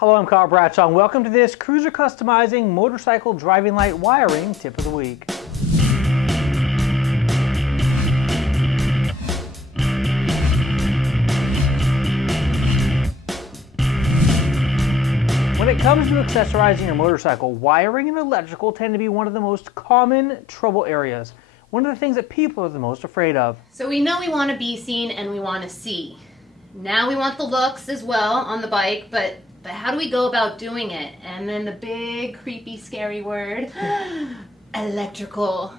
Hello, I'm Kyle Bradshaw, and welcome to this Cruiser Customizing Motorcycle Driving Light Wiring Tip of the Week. When it comes to accessorizing your motorcycle, wiring and electrical tend to be one of the most common trouble areas. One of the things that people are the most afraid of. So we know we want to be seen and we want to see. Now we want the looks as well on the bike, but how do we go about doing it? And then the big, creepy, scary word, electrical.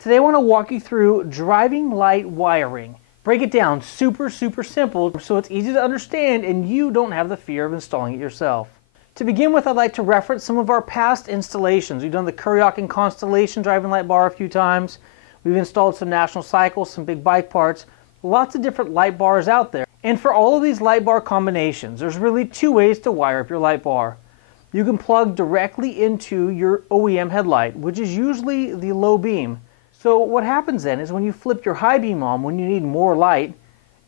Today I want to walk you through driving light wiring. Break it down super simple so it's easy to understand and you don't have the fear of installing it yourself. To begin with, I'd like to reference some of our past installations. We've done the Kuryakin Constellation driving light bar a few times. We've installed some National Cycles, some big bike parts, lots of different light bars out there. And for all of these light bar combinations, there's really two ways to wire up your light bar. You can plug directly into your OEM headlight, which is usually the low beam. So what happens then is when you flip your high beam on, when you need more light,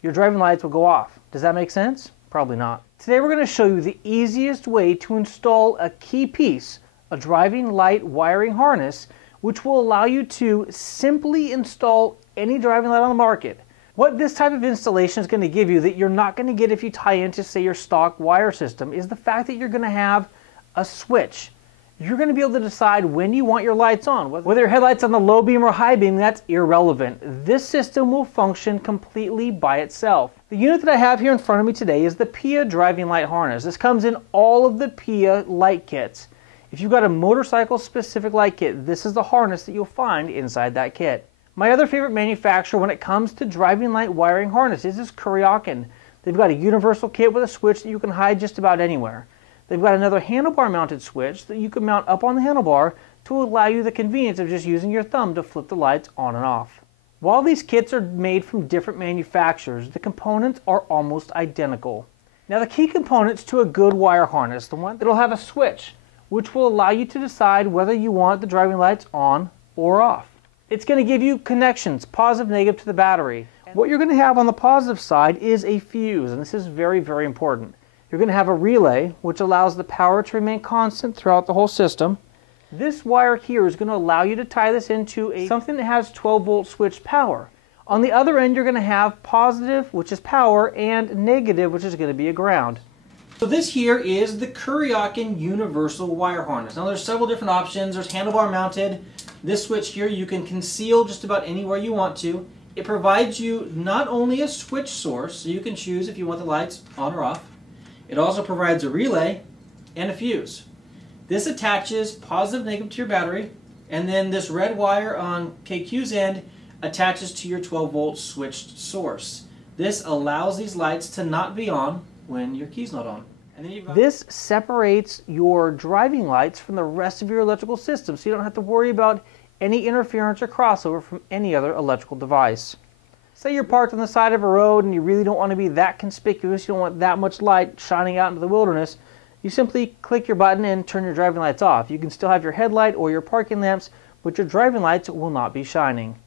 your driving lights will go off. Does that make sense? Probably not. Today we're going to show you the easiest way to install a key piece, a driving light wiring harness, which will allow you to simply install any driving light on the market. What this type of installation is going to give you that you're not going to get if you tie into, say, your stock wire system is the fact that you're going to have a switch. You're going to be able to decide when you want your lights on. Whether your headlight's on the low beam or high beam, that's irrelevant. This system will function completely by itself. The unit that I have here in front of me today is the PIA driving light harness. This comes in all of the PIA light kits. If you've got a motorcycle specific light kit, this is the harness that you'll find inside that kit. My other favorite manufacturer when it comes to driving light wiring harnesses is Kuryakin. They've got a universal kit with a switch that you can hide just about anywhere. They've got another handlebar mounted switch that you can mount up on the handlebar to allow you the convenience of just using your thumb to flip the lights on and off. While these kits are made from different manufacturers, the components are almost identical. Now the key components to a good wire harness, the one that'll have a switch, which will allow you to decide whether you want the driving lights on or off. It's going to give you connections, positive, negative to the battery. What you're going to have on the positive side is a fuse, and this is very important. You're going to have a relay, which allows the power to remain constant throughout the whole system. This wire here is going to allow you to tie this into something that has 12-volt switched power. On the other end, you're going to have positive, which is power, and negative, which is going to be a ground. So this here is the Kuryakyn Universal Wire Harness. Now there's several different options. There's handlebar mounted. This switch here you can conceal just about anywhere you want to. It provides you not only a switch source, so you can choose if you want the lights on or off. It also provides a relay and a fuse. This attaches positive, negative to your battery, and then this red wire on KQ's end attaches to your 12-volt switched source. This allows these lights to not be on when your key's not on. And then this separates your driving lights from the rest of your electrical system, so you don't have to worry about any interference or crossover from any other electrical device. Say you're parked on the side of a road and you really don't want to be that conspicuous, you don't want that much light shining out into the wilderness, you simply click your button and turn your driving lights off. You can still have your headlight or your parking lamps, but your driving lights will not be shining.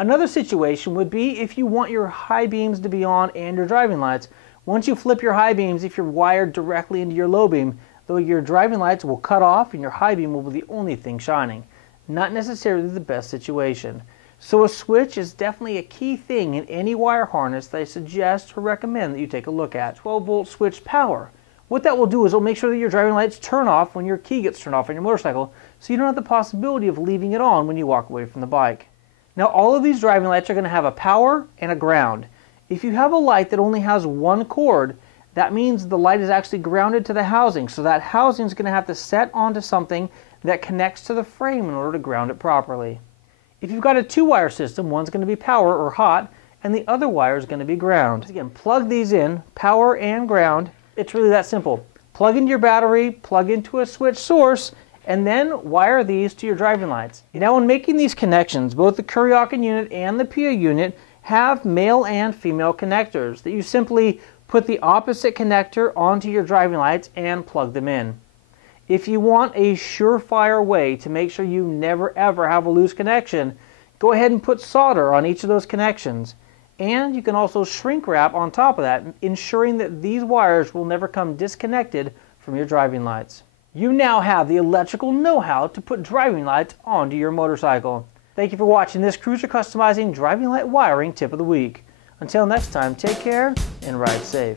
Another situation would be if you want your high beams to be on and your driving lights. Once you flip your high beams, if you're wired directly into your low beam, though your driving lights will cut off and your high beam will be the only thing shining. Not necessarily the best situation. So a switch is definitely a key thing in any wire harness that I suggest or recommend that you take a look at. 12-volt switched power. What that will do is it'll make sure that your driving lights turn off when your key gets turned off on your motorcycle, so you don't have the possibility of leaving it on when you walk away from the bike. Now all of these driving lights are going to have a power and a ground. If you have a light that only has one cord, that means the light is actually grounded to the housing, so that housing is going to have to set onto something that connects to the frame in order to ground it properly. If you've got a two-wire system, one's going to be power or hot, and the other wire is going to be ground. Again, plug these in, power and ground. It's really that simple. Plug into your battery, plug into a switch source, and then wire these to your driving lights. Now when making these connections, both the Kuryakyn unit and the PIA unit have male and female connectors that you simply put the opposite connector onto your driving lights and plug them in. If you want a surefire way to make sure you never ever have a loose connection, go ahead and put solder on each of those connections. And you can also shrink wrap on top of that, ensuring that these wires will never come disconnected from your driving lights. You now have the electrical know-how to put driving lights onto your motorcycle. Thank you for watching this Cruiser Customizing Driving Light Wiring Tip of the Week. Until next time, take care and ride safe.